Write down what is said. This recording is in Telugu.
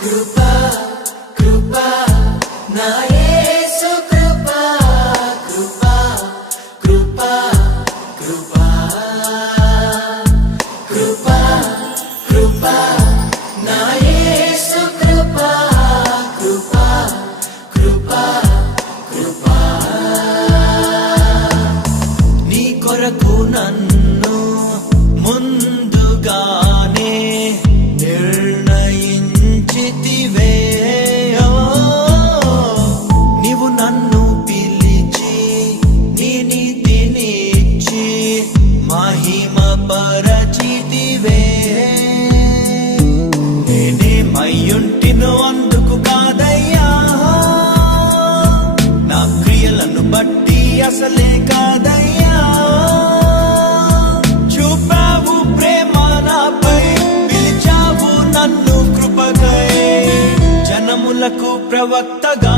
కృపా కృపా నా యేసు కృపా కృపా కృపా కృపా కృపా కృపా నా యేసు కృపా కృపా కృపా కృపా నీ కొరకు నన్ను ముందుగానే నిర్ణయించితివే నీవు నన్ను పిలిచి నీ నీతినిచ్చి మహిమ పరచితివే నేనేమయ్యుంటినో అందుకు కాదయ్యా నా క్రియలను బట్టి అసలే కాదయ్యా చూపావు ప్రేమ నాపై పిలిచావు నన్ను కృపకై జనములకు ప్రవక్తగా